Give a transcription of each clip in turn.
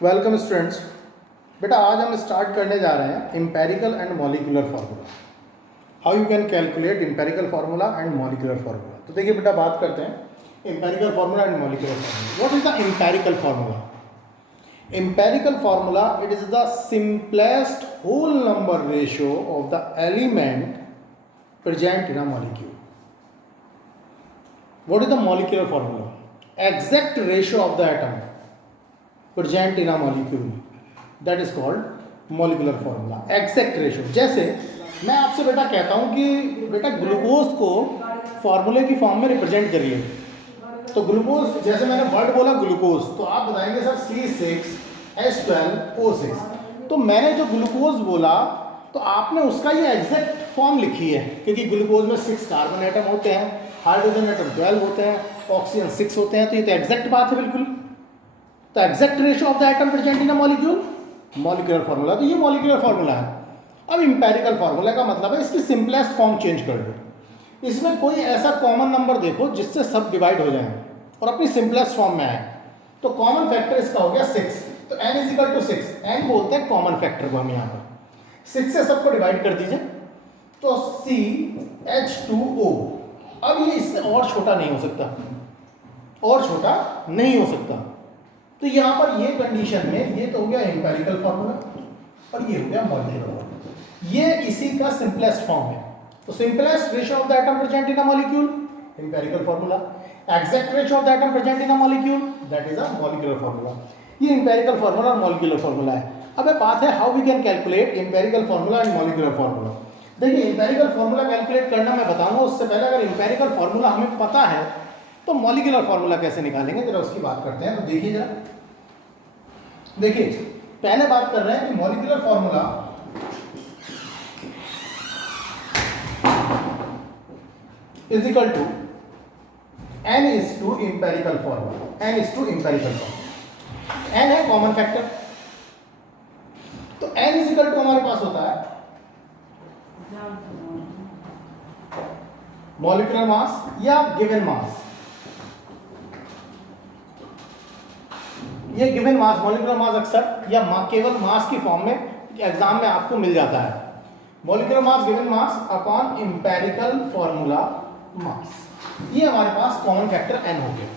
Welcome students. बेटा आज हम स्टार्ट करने जा रहे हैं empirical and molecular formula. How you can calculate empirical formula and molecular formula. तो देखिए बेटा, बात करते हैं empirical formula and molecular formula. What is the empirical formula? Empirical formula, it is the simplest whole number ratio of the element present in a molecule. What is the molecular formula? Exact ratio of the atom present in a molecule, that is called molecular formula, exact ratio। जैसे मैं आपसे बेटा कहता हूँ कि बेटा glucose को फॉर्मूले की फॉर्म में रिप्रेजेंट करिए, तो ग्लूकोज, जैसे मैंने वर्ड बोला ग्लूकोज, तो आप बताएंगे सर C6H12O6। तो मैंने जो ग्लूकोज बोला तो आपने उसका ये एग्जैक्ट फॉर्म लिखी है, क्योंकि ग्लूकोज में 6 कार्बन एटम होते हैं, हाइड्रोजन एटम 12 होते हैं, ऑक्सीजन 6 होते हैं। तो ये तो एग्जैक्ट बात है बिल्कुल। तो exact ratio of the atom present in a molecule, molecular formula. तो ये मॉलिक्यूलर फार्मूला है। अब इंपेरिकल फार्मूला का मतलब है इसकी सिंपलेस्ट फॉर्म चेंज कर दो, इसमें कोई ऐसा कॉमन नंबर देखो जिससे सब डिवाइड हो जाए और अपनी सिंपलेस्ट फॉर्म में आए। तो कॉमन फैक्टर इसका हो गया 6, तो n is equal to 6। n बोलते हैं कॉमन फैक्टर को हम यहाँ पर। 6 से सबको डिवाइड कर दीजिए तो CH2O। अब ये इससे और छोटा नहीं हो सकता, और छोटा नहीं हो सकता। तो यहाँ पर ये कंडीशन में ये तो हो गया एम्पेरिकल फार्मूला और ये हो गया मॉलिक्यूलर फार्मूला। ये इसी का सिंपलेस्ट फॉर्म है। तो simplest ratio of the atom present in a molecule, empirical formula. Exact ratio of the atom present in a molecule, that is a molecular formula. ये एम्पेरिकल फार्मूला और molecular formula है। अब बात है how we can calculate empirical formula and molecular formula. देखिए, empirical formula calculate करना मैं बताऊंगा, उससे पहले अगर एम्पेरिकल फार्मूला हमें पता है तो मॉलिक्यूलर फार्मूला कैसे निकालेंगे, जरा उसकी बात करते हैं। तो देखिए जरा, देखिए पहले बात कर रहे हैं कि molecular formula is equal to n is to empirical formula. n is to empirical formula. n है कॉमन फैक्टर, तो n इज इक्वल टू हमारे पास होता है मॉलिक्यूलर मास या गिवन मास। ये गिवन मास, मॉलिक्यूलर मास अक्सर या केवल मास की फॉर्म में एग्जाम में आपको मिल जाता है। Molecular mass given mass upon empirical formula mass. ये हमारे पास कॉमन फैक्टर n हो गया।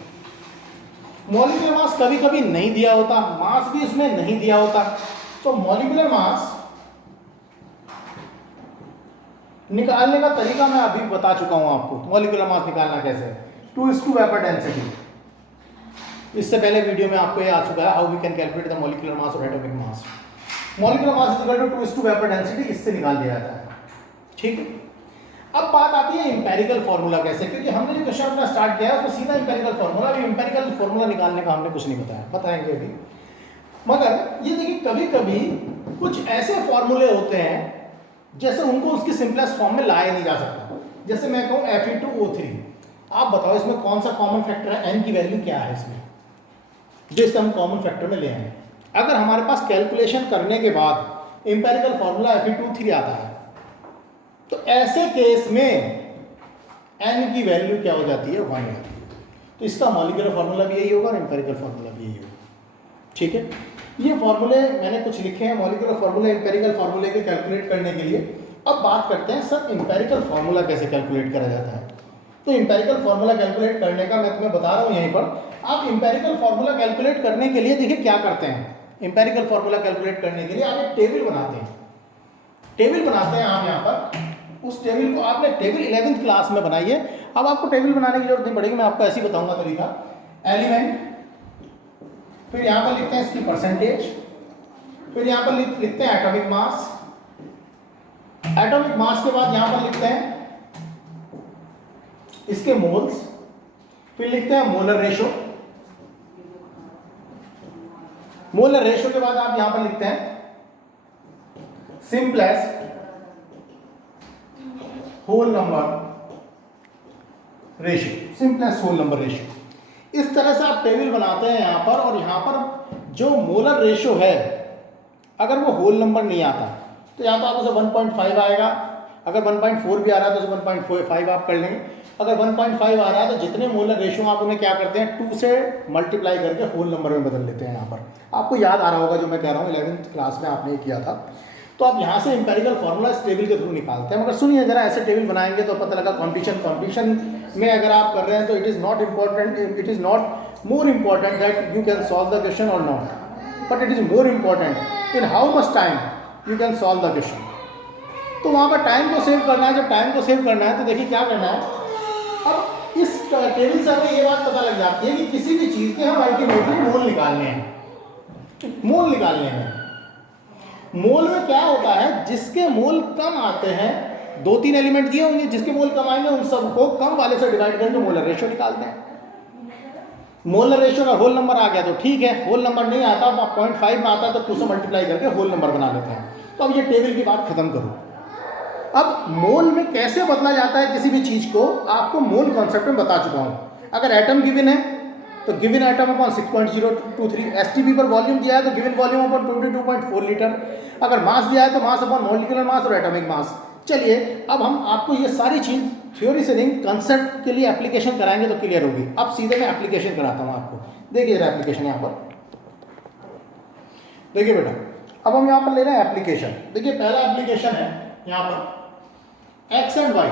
मॉलिक्यूलर मास कभी कभी नहीं दिया होता, मास भी इसमें नहीं दिया होता, तो मॉलिक्यूलर मास निकालने का तरीका मैं अभी बता चुका हूं आपको। मॉलिक्यूलर मास निकालना कैसे, 2:2 वेपर डेंसिटी। इससे पहले वीडियो में आपको ये आ चुका है how we can calculate the molecular mass और atomic mass. Molecular mass is equal to 2:2 vapour density, इससे निकाल दिया जाता है। ठीक है, अब बात आती है इंपेरिकल फार्मूला कैसे, क्योंकि हमने जो क्वेश्चन अपना स्टार्ट किया है उसमें सीधा इंपेरिकल फार्मूला। अभी इंपेरिकल फार्मूला निकालने का हमने कुछ नहीं बताया, बताएंगे अभी। मगर ये देखिए, कभी कभी कुछ ऐसे फॉर्मूले होते हैं जैसे उनको उसकी सिंपलेस्ट फॉर्म में लाया नहीं जा सकता। जैसे मैं कहूँ Fe2O3, आप बताओ इसमें कौन सा कॉमन फैक्टर है, n की वैल्यू क्या है इसमें, जिससे हम कॉमन फैक्टर में ले आए। अगर हमारे पास कैलकुलेशन करने के बाद इंपेरिकल फार्मूला Fe2O3 आता है, तो ऐसे केस में n की वैल्यू क्या हो जाती है, 1 आती है। तो इसका मॉलिक्यूलर फार्मूला भी यही होगा और इंपेरिकल फार्मूला भी यही होगा। ठीक है, ये फॉर्मूले मैंने कुछ लिखे हैं मॉलिक्यूलर फार्मूले इंपेरिकल फार्मूले के कैलकुलेट करने के लिए। अब बात करते हैं सर इंपेरिकल फार्मूला कैसे कैलकुलेट करा जाता है। तो इंपेरिकल फार्मूला कैलकुलेट करने का मैं तुम्हें बता रहा हूँ यहीं पर। आप इंपेरिकल फार्मूला कैलकुलेट करने के लिए देखिए क्या करते हैं। इंपेरिकल फार्मूला कैलकुलेट करने के लिए आप एक टेबल बनाते हैं। टेबल बनाते हैं आप यहाँ पर, उस टेबल को आपने टेबल 11th क्लास में बनाई है। अब आपको टेबल बनाने की जरूरत नहीं पड़ेगी, मैं आपको ऐसे ही बताऊंगा तरीका। एलिमेंट, फिर यहाँ पर लिखते हैं इसकी परसेंटेज, फिर यहाँ पर लिखते हैं एटॉमिक मास। एटॉमिक मास के बाद यहाँ पर लिखते हैं इसके मोल्स, फिर लिखते हैं मोलर रेशो। मोलर रेशो के बाद आप यहां पर लिखते हैं simplest whole number ratio, simplest whole number ratio. इस तरह से आप टेबल बनाते हैं यहां पर, और यहां पर जो मोलर रेशो है अगर वो होल नंबर नहीं आता तो या तो आप उसे 1.5 आएगा, अगर 1.4 भी आ रहा है तो उसे 1.5 आप कर लेंगे। अगर 1.5 आ रहा है तो जितने मोलर रेशियो आप उन्हें क्या करते हैं 2 से मल्टीप्लाई करके होल नंबर में बदल लेते हैं। यहाँ पर आपको याद आ रहा होगा जो मैं कह रहा हूँ 11th क्लास में आपने किया था। तो आप यहाँ से इंपेरिकल फार्मूला इस टेबल के थ्रू निकालते हैं। मगर सुनिए जरा, ऐसे टेबल बनाएंगे तो पता लगा कॉम्पिटिशन में अगर आप कर रहे हैं तो it is not important, it is not more important that you can solve the question और not, but it is more important in how much time you can solve the question. तो वहाँ पर टाइम को save करना है। जब time को save करना है तो देखिए क्या करना है। अब इस टेबल से हमें ये बात पता लग जाती है कि किसी भी चीज़ के हम अल्टीमेटली मोल निकालने हैं। मोल निकालने हैं। मोल में क्या होता है, जिसके मोल कम आते हैं, 2-3 एलिमेंट दिए होंगे, जिसके मोल कम आएंगे उन सबको कम वाले से डिवाइड करके मोलर रेशियो निकालते हैं। मोलर रेशियो का होल नंबर आ गया तो ठीक है, होल नंबर नहीं आता, 0.5 में आता है तो 2 से मल्टीप्लाई करके होल नंबर बना लेते हैं। तो अब ये टेबल की बात खत्म करो। अब मोल में कैसे बदला जाता है किसी भी चीज़ को, आपको मोल कॉन्सेप्ट में बता चुका हूँ। अगर एटम गिवन है तो गिवन एटम अपॉन 6.023, एसटीपी पर वॉल्यूम दिया है तो गिवन वॉल्यूम अपॉन 22.4 लीटर, अगर मास दिया है तो मास अपॉन मॉलिक्यूलर मास और एटॉमिक मास। चलिए अब हम आपको ये सारी चीज़ थ्योरी से नहीं कंसेप्ट के लिए एप्लीकेशन कराएंगे तो क्लियर होगी। अब सीधे मैं एप्लीकेशन कराता हूँ आपको। देखिए जरा एप्लीकेशन यहाँ पर देखिए बेटा, अब हम यहाँ पर ले रहे हैं एप्लीकेशन। देखिए पहला एप्लीकेशन है यहाँ पर x and y.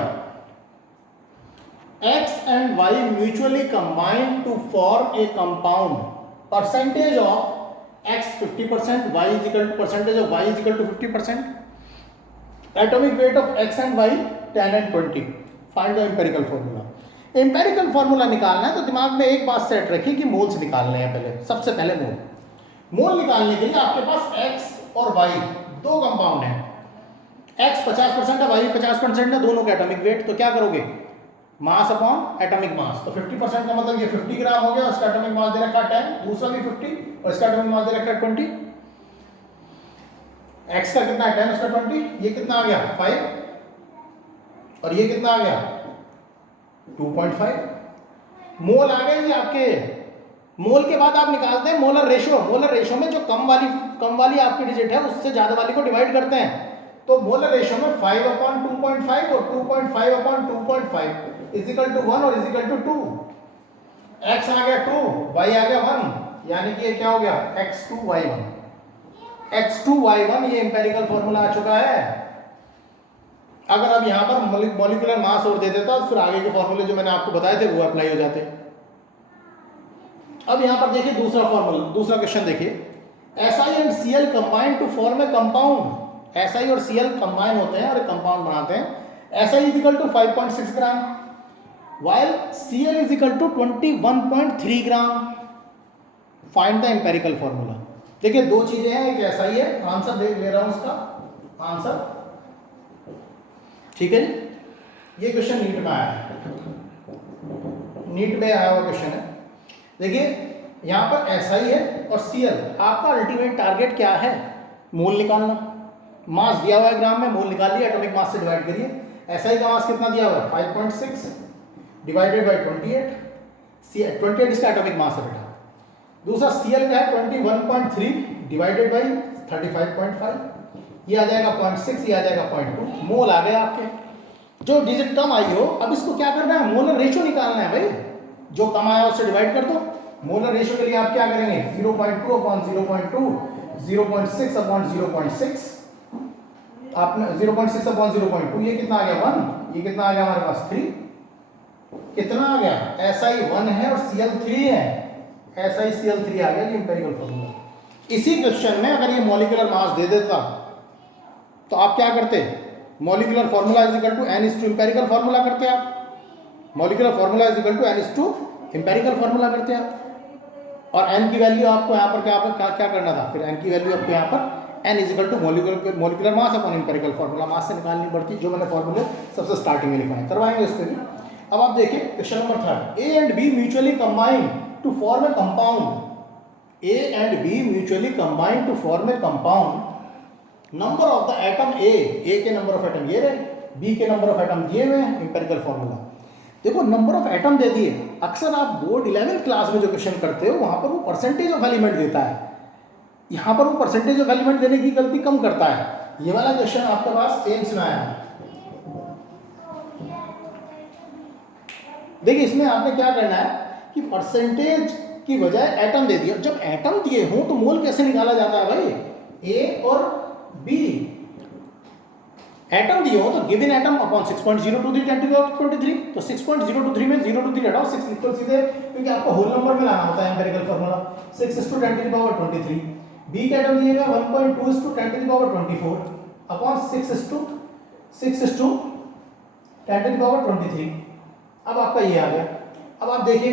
X and y mutually combine to form a compound. Percentage of x 50%, y is equal to percentage of y is equal to 50%. Atomic weight of x and y 10 and 20. Find the empirical formula. Empirical formula निकालना है तो दिमाग में एक बात set रखिए कि moles निकालने हैं। पहले सबसे पहले मोल निकालने के लिए आपके पास x और y दो कंपाउंड हैं। x 50% है, y 50% है, दोनों के एटॉमिक वेट। तो क्या करोगे, मास अपॉन एटॉमिक मास। तो 50% का मतलब ये 50 ग्राम हो गया, उसका एटॉमिक मास दे रखा है 10, दूसरा भी 50 और इसका एटॉमिक मास दे रखा है 20। x का कितना है 10, उसका 20, ये कितना आ गया 5 और ये कितना आ गया 2.5 मोल आ गए जी आपके। मोल के बाद आप निकालते हैं मोलर रेशियो। मोलर रेशियो में जो कम वाली आपकी डिजिट है उससे ज्यादा वाली को डिवाइड करते हैं। तो मोलर रेशियो में 5/2.5 और 2.5/2.5 इज इक्वल टू 1 और इज इक्वल टू 2। x आ गया 2, y आ गया 1, यानी कि ये क्या हो गया x2y1। x2y1 ये एम्पेरिकल फॉर्मूला आ चुका है। अगर अब यहाँ पर मॉलिक्यूलर मास और दे देता तो फिर आगे के फॉर्मूले जो मैंने आपको बताए थे वो अप्लाई हो जाते। अब यहाँ पर देखिए दूसरा फॉर्मूला, दूसरा क्वेश्चन देखिए। Si and Cl combine to form a compound. Si और Cl कंबाइन होते हैं और एक कंपाउंड बनाते हैं। Si is equal to 5.6 gram while Cl is equal to 21.3 gram. Find the empirical formula. देखिए दो चीजें हैं, एक Si है, आंसर देख ले रहा हूं उसका आंसर, ठीक है जी। ये क्वेश्चन नीट में आया है, नीट में आया हुआ क्वेश्चन है। देखिए यहाँ पर Si है और Cl, आपका अल्टीमेट टारगेट क्या है, मोल निकालना। मास दिया हुआ है ग्राम में, मोल निकाल लिया, एटॉमिक मास से डिवाइड करिए। Si का मास कितना दिया हुआ है 5.6 डिवाइडेड बाय 28, 28 इसका एटॉमिक मास है बेटा। दूसरा Cl का है 21.3 डिवाइडेड बाय 35.5, ये आ जाएगा 0.6, ये आ जाएगा 0.2। मोल आ गए आपके। जो डिजिट कम आई हो, अब इसको क्या करना है, मोलर रेशियो निकालना है भाई। जो कम आया उससे डिवाइड कर दो। मोलर रेशियो के लिए आप क्या करेंगे 0.2 अपॉन 0.2, 0.6 अपॉन 0.6, आपने 0.6 अपॉन 0.2, ये कितना आ गया 1, ये कितना आ गया हमारे पास 3, कितना आ गया Si 1 है और Cl 3 है, Si Cl 3 आ गया। ये एम्पिरिकल फॉर्मूला। इसी क्वेश्चन में अगर ये मॉलिक्यूलर मास दे देता तो आप क्या करते, molecular formula is equal to n is to empirical formula करते आप। Molecular formula is equal to n is to empirical formula करते आप। और n की वैल्यू आपको यहाँ पर क्या करना था, फिर n की वैल्यू आपको यहाँ पर n is equal to molecular mass upon empirical formula, mass से निकालनी पड़ती, जो मैंने फार्मूले सबसे स्टार्टिंग में लिखवाए, करवाएंगे उस पर भी। अब आप देखिए question number 3, A and B mutually combine to form a compound. A and B mutually combine to form a compound. Number of the atom A के नंबर ऑफ एटम ये रहे, B के नंबर ऑफ एटम दिए हुए हैं, empirical formula. देखो number of atom दे दिए। अक्सर आप बोर्ड 11th क्लास में जो क्वेश्चन करते हो वहां पर वो परसेंटेज ऑफ एलिमेंट देता है, यहाँ पर वो परसेंटेज ऑफ एलिमेंट देने की गलती कम करता है। ये वाला क्वेश्चन आपके पास एम्स में आया है। देखिए इसमें आपने क्या करना है कि परसेंटेज की बजाय एटम दे दिया। जब एटम दिए हों तो मोल कैसे निकाला जाता है भाई? ए और बी एटम दिए हो तो given atom upon 6.023 10 to the power 23। तो 6.023 में 0 to 3 हटाओ, 6 इक्वल सीधे, क्योंकि आपको होल नंबर में लाना होता है empirical formula, 6 is to 10 to the power 23। B का एटम दिएगा 1.2 is to 10 to the power 24 upon 6 is to 10 to the power 23। अब आपका ये आ गया। अब आप देखिए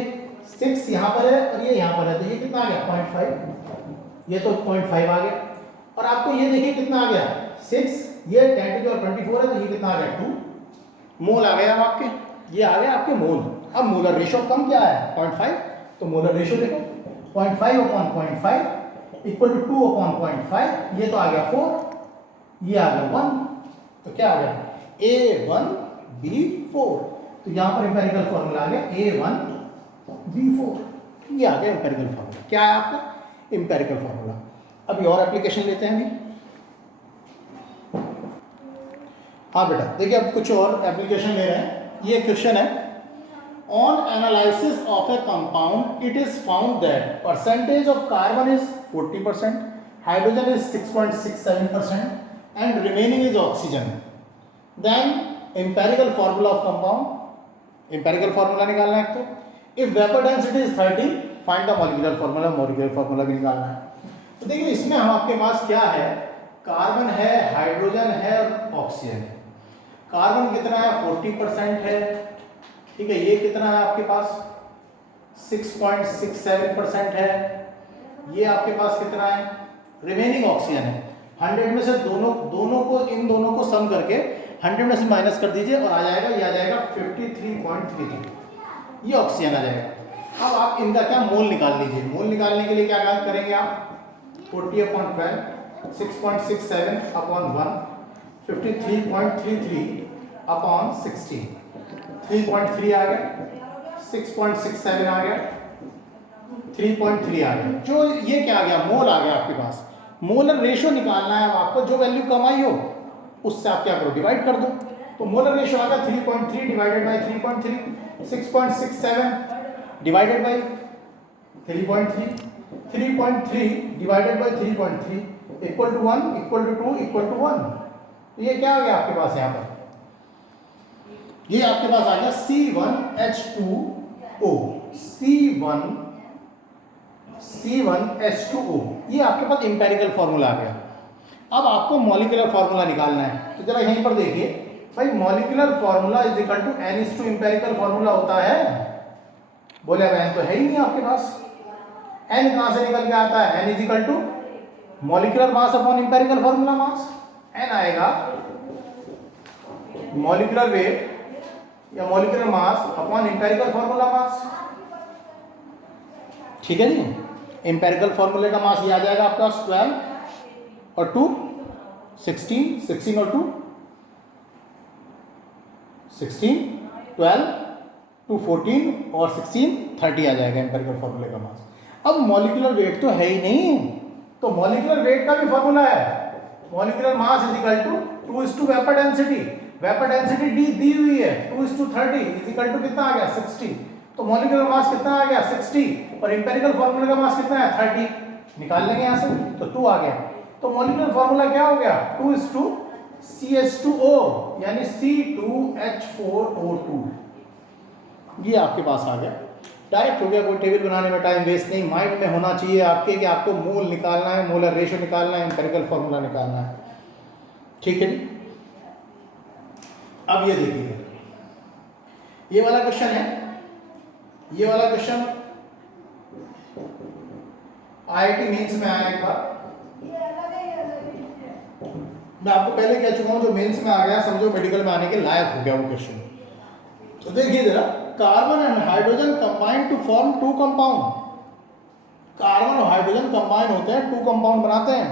6 यहाँ पर है और ये यहाँ पर है, तो ये कितना आ गया 0.5, ये तो 0.5 आ गया। और आपको ये देखिए कितना आ गया 6, ये 10 to the power 24 है, तो ये कितना आ गया 2 मोल आ गया। अब आपके ये आ गया आपके मोल। अब मोलर रेशो कम क्या है 0.5, तो मोलर रेशो देखो 0.5 अपॉन 0.5 इक्वल टू 2 अपॉन 0.5, ये तो आ गया 4, ये आ गया 1, तो क्या आ गया A1B4। तो यहाँ पर एम्पिरिकल फॉर्मूला आ गया A1B4, ये आ गया एम्पिरिकल फॉर्मूला। क्या है आपका एम्पिरिकल फॉर्मूला। अभी और एप्लीकेशन लेते हैं अभी। हाँ बेटा देखिए अब कुछ और एप्लीकेशन ले रहे हैं। ये क्वेश्चन है, on analysis of a compound it is found that percentage of carbon is 40%, hydrogen is 6.67% and remaining is oxygen. Then empirical formula of compound, empirical formula निकालना है। तो if vapour density is 30 find the molecular formula, molecular formula भी निकालना है। तो देखिए इसमें हम आपके पास क्या है, कार्बन है, हाइड्रोजन है और ऑक्सीजन है। कार्बन कितना है 40% है, ठीक है। ये कितना है आपके पास 6.67% है। ये आपके पास कितना है, रिमेनिंग ऑक्सीजन है। 100 में से दोनों को इन दोनों को सम करके 100 में से माइनस कर दीजिए और आ जाएगा, ये आ जाएगा 53.33, ये ऑक्सीजन आ जाएगा। अब आप इनका क्या मोल निकाल लीजिए। मोल निकालने के लिए क्या करेंगे आप, 40/12 6.67 अपॉन 1 53.33 अपॉन 16, 3.3 आ गया, 6.67 आ गया, 3.3 आ गया। जो ये क्या आ गया मोल आ गया आपके पास। मोलर रेशो निकालना है आपको, जो वैल्यू कम आई हो उससे आप क्या करो डिवाइड कर दो। तो मोलर रेशो आ गया 3.3 divided by 3.3, 6.67 divided by 3.3, 3.3 divided by 3.3 equal to 1 equal to 2 equal to 1। तो ये क्या आ गया आपके पास यहाँ पर, ये आपके पास आ गया C1H2O, C1H2O, ये आपके पास एम्पिरिकल फॉर्मूला आ गया। अब आपको मॉलिक्यूलर फॉर्मूला निकालना है। तो जरा यहीं पर देखिए भाई, molecular formula is equal to N/2 empirical formula होता है। बोले बहन तो है ही नहीं आपके पास। N कहां से निकल के आता है, N is equal to molecular mass upon empirical formula mass. N आएगा मॉलिक्यूलर वेट या molecular mass upon empirical formula mass, ठीक है जी। एम्पिरिकल फॉर्मूले का मास ये आ जाएगा आपका 12 और 2 16, 16 और 2 16, 12 2 14 और 16 30 आ जाएगा एम्पिरिकल फॉर्मूले का मास। अब मॉलिक्यूलर वेट तो है ही नहीं, तो मॉलिक्यूलर वेट का भी फॉर्मूला है, molecular mass is equal to 2 vapour density. Vapour density D दी हुई है 2:30 इज इक्वल टू कितना आ गया 60। तो मॉलिक्यूलर मास कितना आ गया 60 और एम्पिरिकल फॉर्मूला का मास कितना है 30। निकाल लेंगे यहाँ से, तो 2 आ गया। तो मॉलिक्यूलर फॉर्मूला क्या हो गया 2:CH2O यानी C2H4O2, ये आपके पास आ गया। डायरेक्ट हो गया, कोई टेबल बनाने में टाइम वेस्ट नहीं। माइंड में होना चाहिए आपके कि आपको मोल निकालना है, मोलर रेशो निकालना है, एम्पिरिकल फॉर्मूला निकालना है, ठीक है जी। अब ये देखिए, ये वाला क्वेश्चन है, ये वाला क्वेश्चन IIT मेंस में आया एक बार। मैं आपको पहले कह चुका हूं, जो मेंस में आ गया समझो मेडिकल में आने के लायक हो गया वो क्वेश्चन। तो देखिए जरा, carbon and hydrogen combine to form 2 compound. Carbon और हाइड्रोजन कंबाइन होते हैं, 2 कंपाउंड बनाते हैं।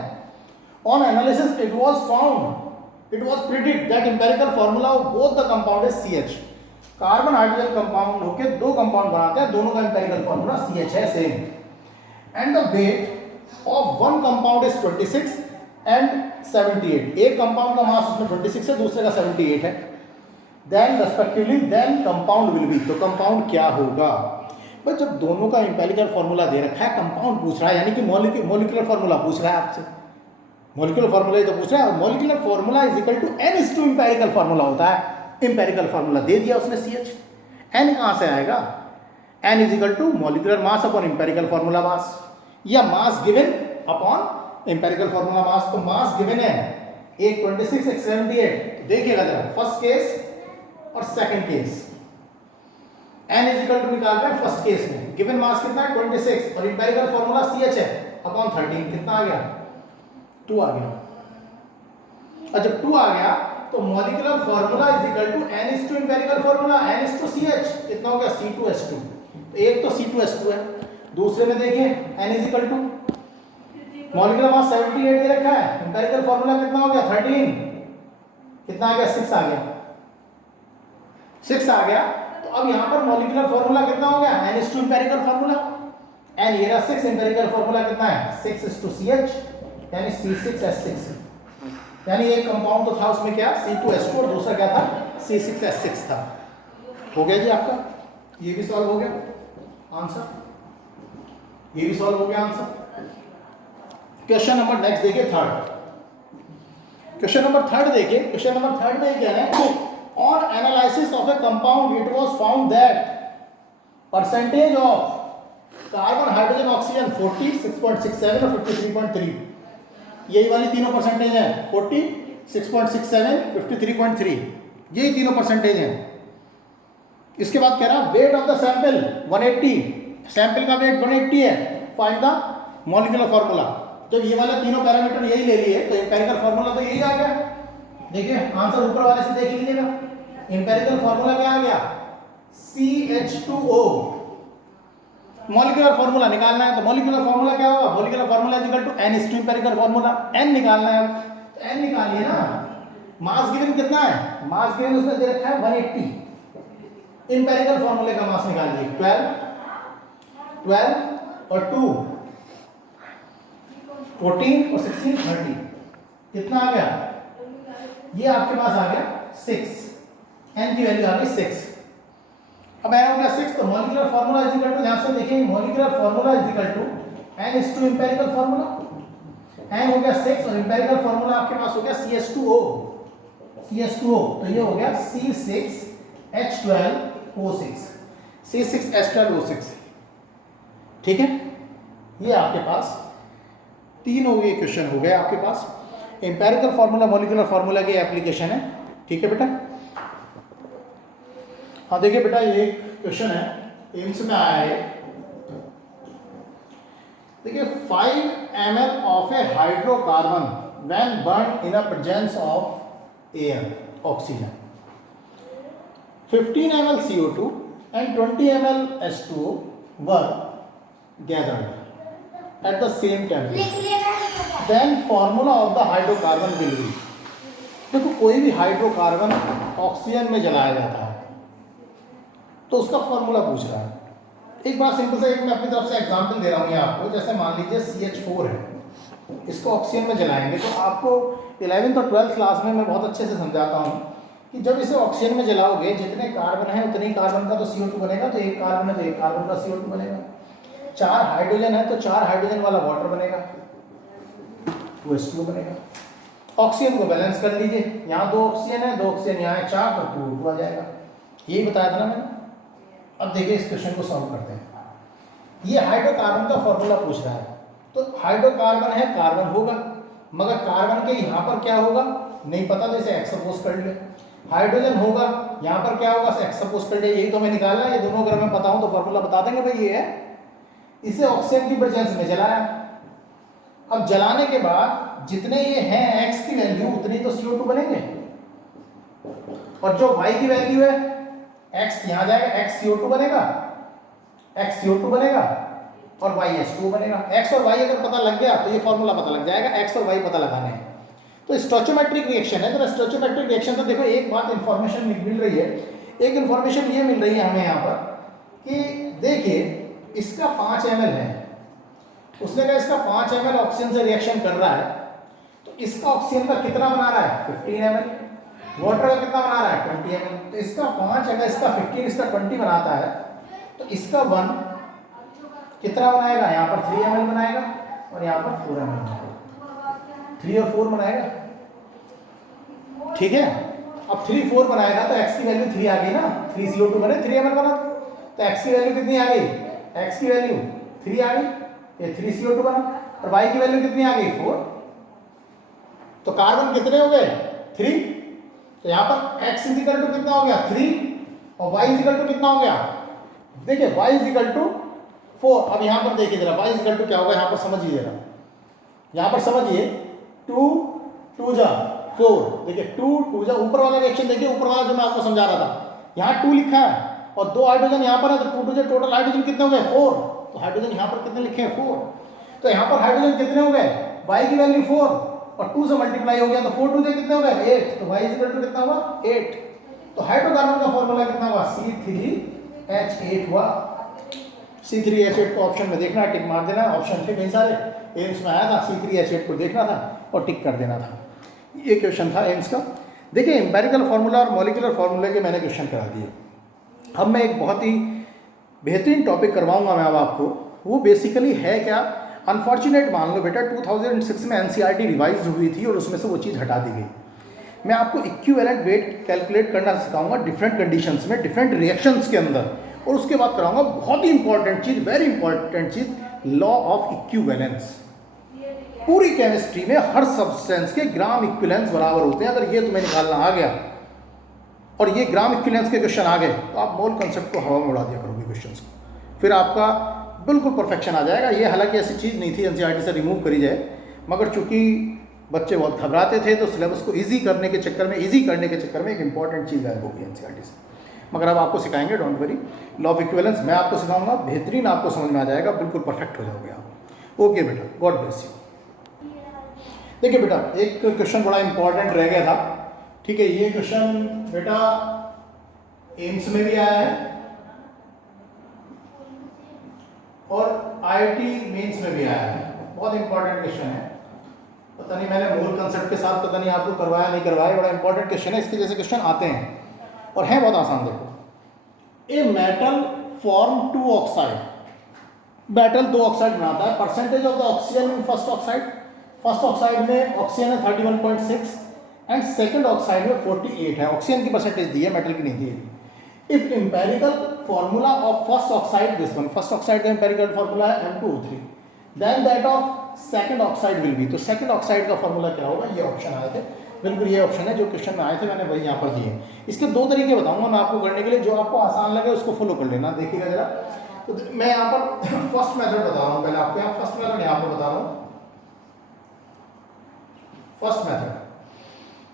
On analysis it was found, it was predicted that empirical formula of both the compound is CH। Carbon hydrogen compound होके 2 compound बनाते हैं, दोनों का एम्पिरिकल फॉर्मूला CH है same. And the weight of one compound is 26 and 78। एक compound का मास उसमें 26 है, दूसरे का 78 है। Then respectively then compound will be. तो कंपाउंड क्या होगा बस, जब दोनों का एम्पिरिकल फार्मूला दे रखा है, कंपाउंड पूछ रहा है, यानी कि मॉलिक्यूलर फार्मूला पूछ रहा है आपसे। मॉलिक्यूलर फार्मूला ही तो पूछ रहा है, और molecular formula is equal to n is to empirical formula होता है। एम्पिरिकल फार्मूला दे दिया उसने CH, n कहाँ से आएगा, n is equal to molecular mass upon empirical formula mass, या mass given upon empirical formula mass. तो मास गिवन है एक 26 एक 78। तो देखिएगा जरा फर्स्ट केस और second case, n is equal to निकाल रहे हैं फर्स्ट केस में, गिवन मास कितना है 26 और एम्पिरिकल फार्मूला CH है अपॉन 13, कितना आ गया 2 आ गया। और जब 2 आ गया तो molecular formula is equal to n is to empirical formula n is to CH, कितना हो गया C2H2। तो एक तो C2H2 है, दूसरे में देखिए n is equal to molecular mass 78 दे रखा है, एम्पिरिकल फार्मूला कितना हो गया 13, कितना आ गया 6 आ गया, 6 आ गया। तो अब यहां पर मॉलिक्यूलर फार्मूला कितना हो गया n is to empirical formula, n ये रहा 6, एम्पिरिकल फार्मूला कितना है 6 इज टू CH, यानी C6H6। यानी एक कंपाउंड तो था उसमें क्या C2H2 और दूसरा क्या था C6H6 था। हो गया जी आपका, ये भी सॉल्व हो गया आंसर, ये भी सॉल्व हो गया आंसर। क्वेश्चन नंबर नेक्स्ट देखिए थर्ड, क्वेश्चन नंबर थर्ड देखिए। क्वेश्चन नंबर थर्ड में क्या है, on analysis of a compound it was found that percentage of carbon hydrogen oxygen 40, 6.67 और 53.3, यही वाली तीनों परसेंटेज है 40, 6.67, 53.3, यही तीनों परसेंटेज हैं। इसके बाद कह रहा weight of the sample 180, sample का वेट 180 है, फाइंड द मॉलिक्यूलर फार्मूला। जब ये वाले तीनों पैरामीटर यही ले लिए तो एम्पिरिकल फार्मूला तो यही आ गया। देखिए आंसर ऊपर वाले से देख लीजिएगा, एम्पिरिकल फार्मूला क्या आ गया CH2O। मॉलिक्यूलर फार्मूला निकालना है तो मॉलिक्यूलर फार्मूला क्या होगा, molecular formula is equal to n is to empirical formula, n निकालना है तो n निकालिए ना। मास गिवन कितना है, मास गिवन उसने दे रखा है 180, एम्पिरिकल फार्मूले का मास निकालिए 12 और 2 14 और 16 30, कितना आ गया, ये आपके पास आ गया 6, n की वैल्यू आ गई 6। अब n हो गया 6 तो molecular formula is equal to, ध्यान से देखिए molecular formula is equal to n is to empirical formula, n हो गया 6 और एम्पिरिकल फार्मूला आपके पास हो गया CH2O, CH2O तो ये हो गया C6H12O6, C6H12O6। ठीक है, ये आपके पास तीन हो गए क्वेश्चन हो गए आपके पास, एम्पिरिकल फार्मूला मॉलिक्यूलर फार्मूला की एप्लीकेशन है। ठीक है बेटा, हाँ देखिए बेटा ये क्वेश्चन है एम्स में आया है, देखिए 5 ml of A hydrocarbon when burn in a presence of air oxygen, 15 ml CO2 and 20 ml H2O were gathered at the same temperature, then formula of the hydrocarbon will be। देखो कोई भी hydrocarbon oxygen में जलाया जाता है तो उसका formula पूछ रहा है। एक बार सिंपल सा एक मैं अपनी तरफ से एग्जांपल दे रहा हूँ यहाँ आपको, जैसे मान लीजिए CH4 है, इसको ऑक्सीजन में जलाएंगे तो आपको 11th और 12th क्लास में मैं बहुत अच्छे से समझाता हूँ कि जब इसे ऑक्सीजन में जलाओगे जितने कार्बन है उतने ही कार्बन का तो CO2 बनेगा, तो एक कार्बन है तो एक कार्बन का CO2 बनेगा, 4 हाइड्रोजन है तो 4 हाइड्रोजन वाला वाटर बनेगा, 2H2 बनेगा। ऑक्सीजन को बैलेंस कर लीजिए, यहाँ 2 ऑक्सीजन है 2 ऑक्सीजन यहाँ है 4 तो 2 आ जाएगा, यही बताया था ना मैंने। अब देखिए इस क्वेश्चन को सॉल्व करते हैं। ये हाइड्रोकार्बन का फॉर्मूला पूछ रहा है, तो हाइड्रोकार्बन है कार्बन होगा, मगर कार्बन के यहाँ पर क्या होगा नहीं पता, तो इसे एक्स सपोज कर लिया। हाइड्रोजन होगा यहाँ पर क्या होगा, एक्स सपोज कर लिया, यही तो हमें निकालना है। ये दोनों अगर मैं पता हूँ तो फॉर्मूला बता देंगे भाई ये है। इसे ऑक्सीजन की प्रेजेंस में जलाया, अब जलाने के बाद जितने ये हैं एक्स की वैल्यू उतनी तो CO2 बनेंगे, और जो वाई की वैल्यू है x यहाँ जाएगा, x CO2 बनेगा, x CO2 बनेगा और y H2O बनेगा। x और y अगर पता लग गया तो ये फॉर्मूला पता लग जाएगा, x और y पता लगाने हैं। तो स्टोइचोमेट्रिक रिएक्शन है, तो स्टोइचोमेट्रिक रिएक्शन से देखो एक बात इंफॉर्मेशन मिल रही है, एक इंफॉर्मेशन ये मिल रही है हमें यहाँ पर कि देखिए इसका 5 ml है, उसने कहा इसका 5 ml ऑक्सीजन से रिएक्शन कर रहा है, तो इसका ऑक्सीजन का कितना बना रहा है 15 ml, वाटर का कितना बना रहा है 20 ml, तो इसका 5 अगर इसका 15 इसका 20 बनाता है तो इसका 1 कितना बनाएगा, यहाँ पर 3 ml बनाएगा और यहाँ पर 4 ml बनाएगा, 3 और 4 बनाएगा, ठीक है। अब 3 4 बनाएगा तो x की वैल्यू 3 आ गई ना, 3 CO2 बने 3 ml बना, तो x की वैल्यू कितनी आ गई, x की वैल्यू 3 आ गई, ये 3 CO2 बना, और y की वैल्यू कितनी आ गई 4, तो कार्बन कितने हो गए 3, तो यहाँ पर x इजिकल टू कितना हो गया 3 और y इजिकल टू कितना हो गया, देखिए y इजिकल टू 4। अब यहाँ पर देखिए जरा y इजिकल टू क्या होगा, यहाँ पर समझिए जरा, यहाँ पर समझिए 2 2 जा 4, देखिए 2 2 जा, ऊपर वाला रिएक्शन देखिए, ऊपर वाला जो मैं आपको समझा रहा था, यहाँ 2 लिखा है और 2 हाइड्रोजन यहाँ पर है, तो 2 2 जा टोटल हाइड्रोजन कितने हो गए 4, तो हाइड्रोजन यहाँ पर कितने लिखे हैं 4, तो यहाँ पर हाइड्रोजन कितने हो गए, y की वैल्यू 4 और 2 से मल्टीप्लाई हो गया तो 4 2 से कितने हो गए 8, तो y इक्वल टू कितना हुआ 8, तो हाइड्रोकार्बन का फॉर्मूला कितना हुआ C3H8 हुआ। C3H8 को ऑप्शन में देखना है, टिक मार देना है, ऑप्शन थे कई सारे, एम्स में आया था, C3H8 को देखना था और टिक कर देना था, ये क्वेश्चन था एम्स का। देखिए एम्पेरिकल फार्मूला और मॉलिक्यूलर फार्मूले के मैंने क्वेश्चन करा दिए। अब मैं एक बहुत ही बेहतरीन टॉपिक करवाऊंगा मैं अब आपको, वो बेसिकली है क्या, अनफॉर्चुनेट मान लो बेटा 2006 में एनसीईआरटी रिवाइज हुई थी और उसमें से वो चीज़ हटा दी गई। मैं आपको इक्विवेलेंट वेट कैलकुलेट करना सिखाऊंगा डिफरेंट कंडीशंस में, डिफरेंट रिएक्शंस के अंदर, और उसके बाद कराऊंगा बहुत ही इंपॉर्टेंट चीज़, वेरी इंपॉर्टेंट चीज़, लॉ ऑफ इक्विवेलेंस। पूरी केमिस्ट्री में हर सब्सटेंस के ग्राम इक्विवेलेंस बराबर होते हैं, अगर ये तुम्हें निकालना आ गया और ये ग्राम इक्विवेलेंस के क्वेश्चन आ गए तो आप मोल कंसेप्ट को हवा में उड़ा दिया करोगे क्वेश्चंस को, फिर आपका बिल्कुल परफेक्शन आ जाएगा। ये हालांकि ऐसी चीज़ नहीं थी एनसीईआरटी से रिमूव करी जाए, मगर चूंकि बच्चे बहुत घबराते थे तो सिलेबस को ईजी करने के चक्कर में एक इंपॉर्टेंट चीज़ गायब होगी एनसीईआरटी से, मगर अब आपको सिखाएंगे, don't worry. Law of equivalence मैं आपको सिखाऊंगा, बेहतरीन आपको समझ में आ जाएगा, बिल्कुल परफेक्ट हो जाओगे आप। ओके बेटा, गॉड ब्लेस यू। देखिए बेटा एक क्वेश्चन बड़ा इंपॉर्टेंट रह गया था, ठीक है, ये क्वेश्चन बेटा एम्स में भी आया है और आईआईटी मेंस में भी आया है, बहुत इंपॉर्टेंट क्वेश्चन है। पता नहीं मैंने मोल कंसेप्ट के साथ पता नहीं आपको करवाया नहीं करवाया, बड़ा इंपॉर्टेंट क्वेश्चन है, इसके जैसे क्वेश्चन आते हैं और हैं बहुत आसान। देखो, a metal form 2 oxide, metal 2 oxide बनाता है, percentage of the oxygen in first oxide, first oxide में ऑक्सीजन है 31.6 एंड सेकंड ऑक्साइड में 48 है, ऑक्सीजन की परसेंटेज दी है, मेटल की नहीं दी है। If empirical formula of first oxide, this one, first oxide का एम्पेरिकल फॉर्मूला है M2O3, then that of second oxide will be, तो सेकंड ऑक्साइड का फॉर्मूला क्या होगा, ये ऑप्शन आए थे, बिल्कुल ये ऑप्शन है जो क्वेश्चन में आए थे, मैंने वही यहाँ पर दिए। इसके 2 तरीके बताऊंगा मैं आपको करने के लिए, जो आपको आसान लगे उसको फॉलो कर लेना। देखिएगा जरा, तो मैं यहाँ पर फर्स्ट मेथड बता रहा हूँ, पहले आपको यहाँ फर्स्ट मेथड यहाँ पर बता रहा हूँ। फर्स्ट मेथड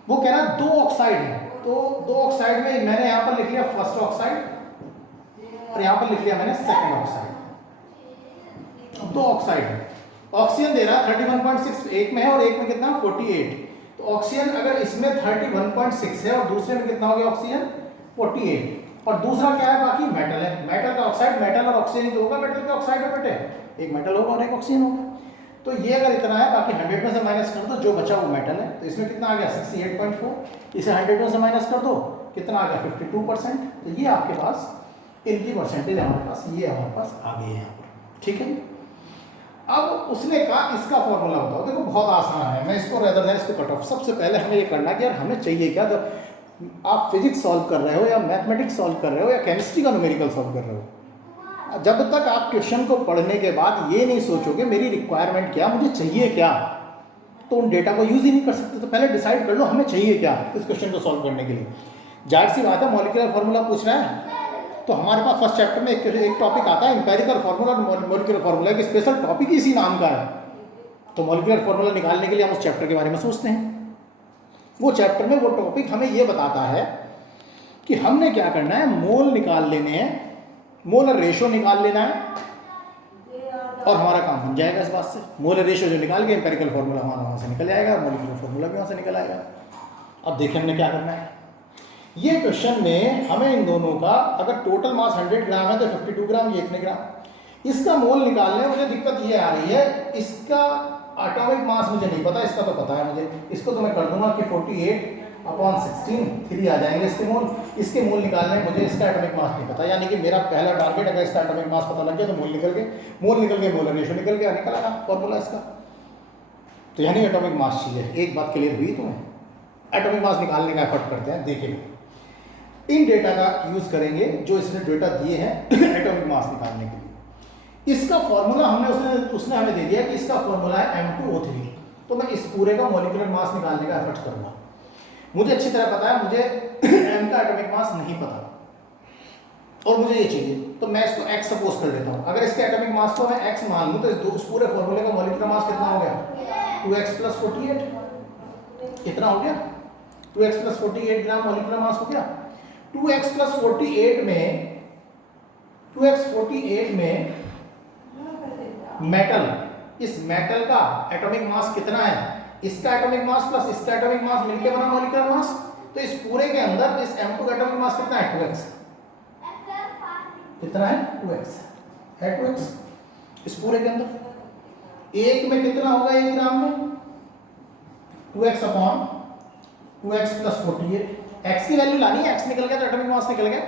वो कह रहा है 2 ऑक्साइड है, तो 2 ऑक्साइड में मैंने यहाँ पर लिख लिया फर्स्ट ऑक्साइड और यहाँ पर लिख लिया मैंने सेकंड ऑक्साइड। 2 ऑक्साइड है, ऑक्सीजन दे रहा है 31.6, एक में है और एक में कितना 48, तो ऑक्सीजन अगर इसमें 31.6 है और दूसरे में कितना हो गया ऑक्सीजन 48, और दूसरा क्या है बाकी मेटल है, मेटल का ऑक्साइड, मेटल और ऑक्सीजन तो होगा, मेटल का ऑक्साइड है बेटे, एक मेटल होगा और एक ऑक्सीजन होगा, तो ये अगर इतना है, बाकी 100 में से माइनस कर दो, जो बचा वो मेटल है, तो इसमें कितना आ गया 68.4, इसे 100 में से माइनस कर दो, कितना आ गया 52%, तो ये आपके पास इनकी परसेंटेज हमारे पास, ये हमारे पास आ गई है यहाँ पर, ठीक है। अब उसने कहा इसका फॉर्मूला बताओ, देखो बहुत आसान है, मैं इसको रेदर देन इसको कट ऑफ, सबसे पहले हमें ये करना कि यार हमें चाहिए क्या, जब आप फिजिक्स सॉल्व कर रहे हो या मैथमेटिक्स सॉल्व कर रहे हो या केमिस्ट्री का न्यूमेरिकल सॉल्व कर रहे हो, जब तक आप क्वेश्चन को पढ़ने के बाद ये नहीं सोचोगे मेरी रिक्वायरमेंट क्या, मुझे चाहिए क्या, तो उन डेटा को यूज ही नहीं कर सकते। तो पहले डिसाइड कर लो हमें चाहिए क्या इस क्वेश्चन को सॉल्व करने के लिए। जाहिर सी बात है मॉलिक्यूलर फार्मूला पूछ रहा है, तो हमारे पास फर्स्ट चैप्टर में एक टॉपिक आता है एम्पेरिकल फार्मूला और मॉलिक्यूलर फार्मूला, एक स्पेशल टॉपिक ही इसी नाम का है, तो मॉलिक्यूलर फार्मूला निकालने के लिए हम उस चैप्टर के बारे में सोचते हैं। वो चैप्टर में वो टॉपिक हमें ये बताता है कि हमने क्या करना है, मोल निकाल लेने हैं, मोलर रेशो निकाल लेना है और हमारा काम बन जाएगा इस बात से। मोलर रेशो जो निकाल के एम्पेरिकल फार्मूला हमारा वहाँ से निकल जाएगा, मॉलिक्यूलर फार्मूला भी वहाँ से निकल आएगा। अब देखिए हमने क्या करना है, ये क्वेश्चन में हमें इन दोनों का अगर टोटल मास 100 ग्राम है तो 52 ग्राम, ये इतने ग्राम, इसका मोल निकालने में मुझे दिक्कत ये आ रही है, इसका एटॉमिक मास मुझे नहीं पता, इसका तो पता है मुझे, इसको तो मैं कर दूंगा कि 48 अपॉन 16, 3 आ जाएंगे इसके मोल। इसके मोल निकालने में मुझे इसका एटॉमिक मास नहीं पता, यानी कि मेरा पहला टारगेट अगर इसका एटॉमिक मास पता लग गया तो मोल निकल गए, मोलर रेशियो निकल गया, निकल आया फॉर्मूला इसका। तो यानी एटॉमिक मास चाहिए। एक बात क्लियर हुई तुम्हें? एटॉमिक मास निकालने का एफर्ट करते हैं। देखिए इन डेटा का यूज करेंगे जो इसने डेटा दिए हैं एटॉमिक मास निकालने के लिए। इसका फॉर्मूला उसने हमें दे दिया कि इसका फॉर्मूला है M2O3। तो मैं इस पूरे का मॉलिक्यूलर मास निकालने का एफर्ट करूंगा। मुझे अच्छी तरह पता है, मुझे M का एटॉमिक मास नहीं पता और मुझे ये चाहिए, तो मैं इसको x सपोज कर लेता हूँ। अगर इसके एटॉमिक मास को मैं x मान लूँ तो इस पूरे फॉर्मूले का मॉलिक्यूलर मास कितना हो गया? 2x + 48। कितना हो गया? 2x + 48 ग्राम मॉलिक्यूलर मास हो गया। 2x + 48 में मेटल, इस मेटल का एटॉमिक मास कितना है? इसका एटॉमिक मास प्लस इसका एटॉमिक मास मिलके बना मॉलिक्यूलर मास। तो इस पूरे के अंदर इस M2 का एटॉमिक मास कितना है? 2x। कितना है? 2x है, 2x इस पूरे के अंदर। एक में कितना होगा 1 ग्राम में? 2x upon 2x + 48। x की वैल्यू लानी है, x निकल गया तो एटॉमिक मास निकल गया।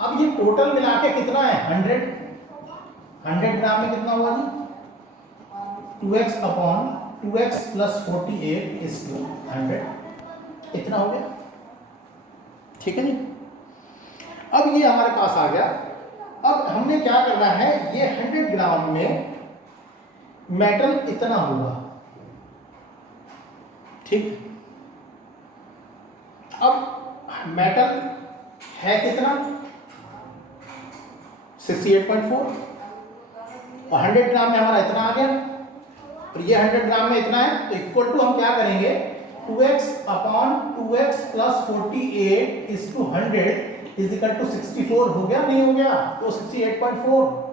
अब ये टोटल मिला के कितना है? 100 ग्राम में कितना होगा जी? 2x upon 2x + 48 = 100। इतना हो गया, ठीक है जी। अब ये हमारे पास आ गया। अब हमने क्या करना है, ये 100 ग्राम में मेटल इतना होगा, ठीक। अब मेटल है कितना? 68.4 और 100 ग्राम में हमारा इतना आ गया और ये 100 ग्राम में इतना है। तो इक्वल टू हम क्या करेंगे? 2x अपॉन 2x + 48 = 100 = 64 हो गया, नहीं हो गया? तो 68.4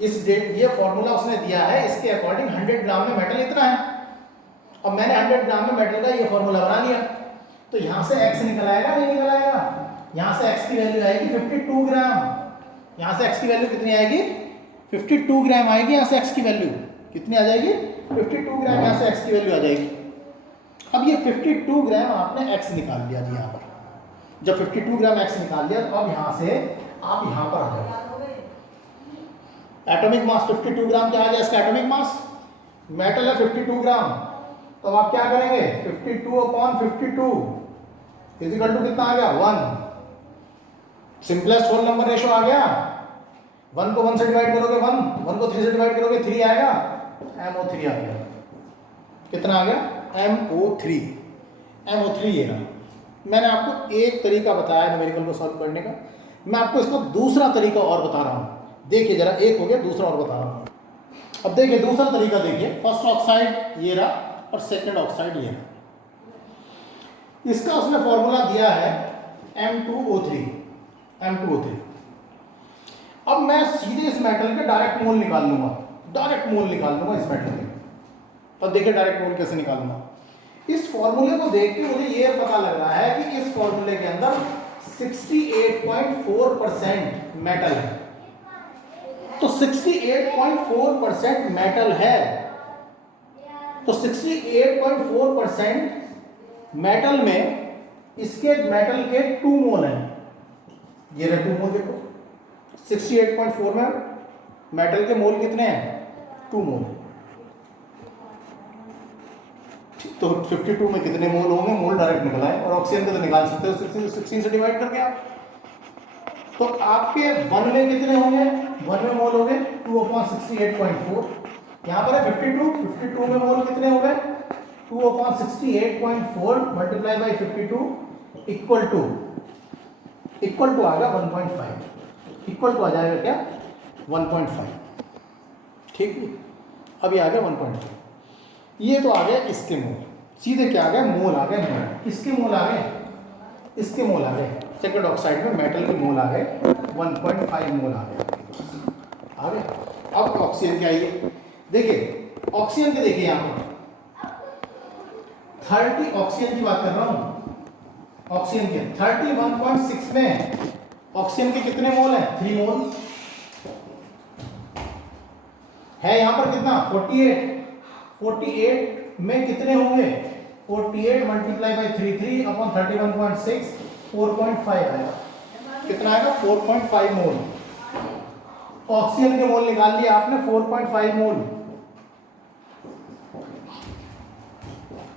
इस डेट, ये फॉर्मूला उसने दिया है, इसके अकॉर्डिंग 100 ग्राम में मेटल इतना है। अब मैंने 100 ग्राम में मेटल का ये फॉर्मूला बना लिया, तो यहां से x निकल आएगा, नहीं निकल आएगा? यहां से x की वैल्यू आएगी 52 ग्राम। यहां से x की वैल्यू कितनी आएगी? 52 ग्राम आएगी। यहां से x की वैल्यू कितनी आ जाएगी? 52 ग्राम यहां से x की वैल्यू आ जाएगी। अब ये 52 ग्राम आपने x निकाल लिया जी। यहां पर जब 52 ग्राम x निकाल लिया तो अब यहां से आप यहां पर आ जाओ। एटॉमिक मास 52 ग्राम क्या आ गया? इसका एटॉमिक मास, मेटल है 52 ग्राम, तो आप क्या करेंगे? 52 अपॉन 52 = कितना आ गया? 1। सिंपलेस्ट होल नंबर रेशो आ गया। 1 को 1 से डिवाइड करोगे 1 को 3 से डिवाइड करोगे 3 आएगा, MO3 आ गया। कितना आ गया? MO3। MO3 ये रहा। मैंने आपको एक तरीका बताया न्यूमेरिकल को सॉल्व करने का, मैं आपको इसका दूसरा तरीका और बता रहा हूँ। देखिए जरा, एक हो गया, दूसरा और बता रहा हूँ। अब देखिए दूसरा तरीका, देखिए फर्स्ट ऑक्साइड ये रहा और सेकंड ऑक्साइड ये रहा। इसका उसने फॉर्मूला दिया है M2O3। अब मैं सीधे इस मेटल के डायरेक्ट मोल निकाल लूंगा, इस मेटल के। तो देखिए डायरेक्ट मोल कैसे निकालूंगा। इस फॉर्मूले को देख के मुझे ये पता लग रहा है कि इस फॉर्मूले के अंदर 68.4% मेटल है। तो 68.4% मेटल है, तो 68.4% मेटल में इसके मेटल के 2 मोल हैं। ये रहे 2 मोल, देखो 68.4 में मेटल के मोल कितने हैं? 2 मोल। तो 52 में कितने मोल होंगे? मोल डायरेक्ट निकला है, और ऑक्सीजन को तो निकाल सकते हो 16 से डिवाइड करके आप। तो आपके 1 में कितने होंगे? 1 में मोल हो गए 2/68.4। यहाँ पर है 52 में मोल कितने हो गए? 2/68.4 मल्टीप्लाई बाई 52 इक्वल टू आ गया 1.5। इक्वल टू आ जाएगा क्या? 1.5। ठीक है, अभी आ गया 1.5। ये तो आ गया इसके मोल। सीधे क्या आ गया? मोल आ गया। मोल किसके मोल आ गए? इसके मोल आ गए। सेकंड ऑक्साइड में मेटल के मोल आ गए 1.5 मोल आ गए। अब ऑक्सीजन के आइए, देखिए ऑक्सीजन के, देखिए यहाँ पर 30 ऑक्सीजन की बात कर रहा हूँ। ऑक्सीजन के 31.6 में ऑक्सीजन के कितने मोल हैं? 3 मोल है। यहाँ पर कितना? 48 में कितने होंगे? 48 मल्टीप्लाई बाई 3 अपॉन 31.6 4.5 आएगा। कितना आएगा? 4.5 मोल। ऑक्सीजन के मोल निकाल लिए आपने 4.5 मोल।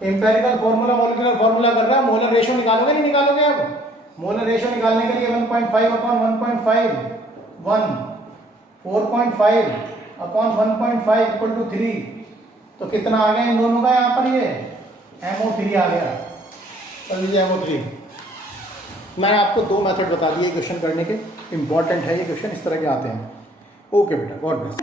एम्पेरिकल फॉर्मूला मॉलिक्यूलर फॉर्मूला कर रहा है, मोलर रेशियो निकालोगे नहीं निकालोगे? अब मोलर रेशियो निकालने के लिए 1.5 अपॉन 1.5 1 4.5 अपॉन 1.5 इक्वल टू 3। तो कितना आ गया इन दोनों का? यहाँ पर ये MO3 आ गया। कर लीजिए MO3। मैंने आपको 2 मेथड बता दिए क्वेश्चन करने के, इंपॉर्टेंट है ये क्वेश्चन, इस तरह के आते हैं। ओके बेटा, गॉड ब्लेस।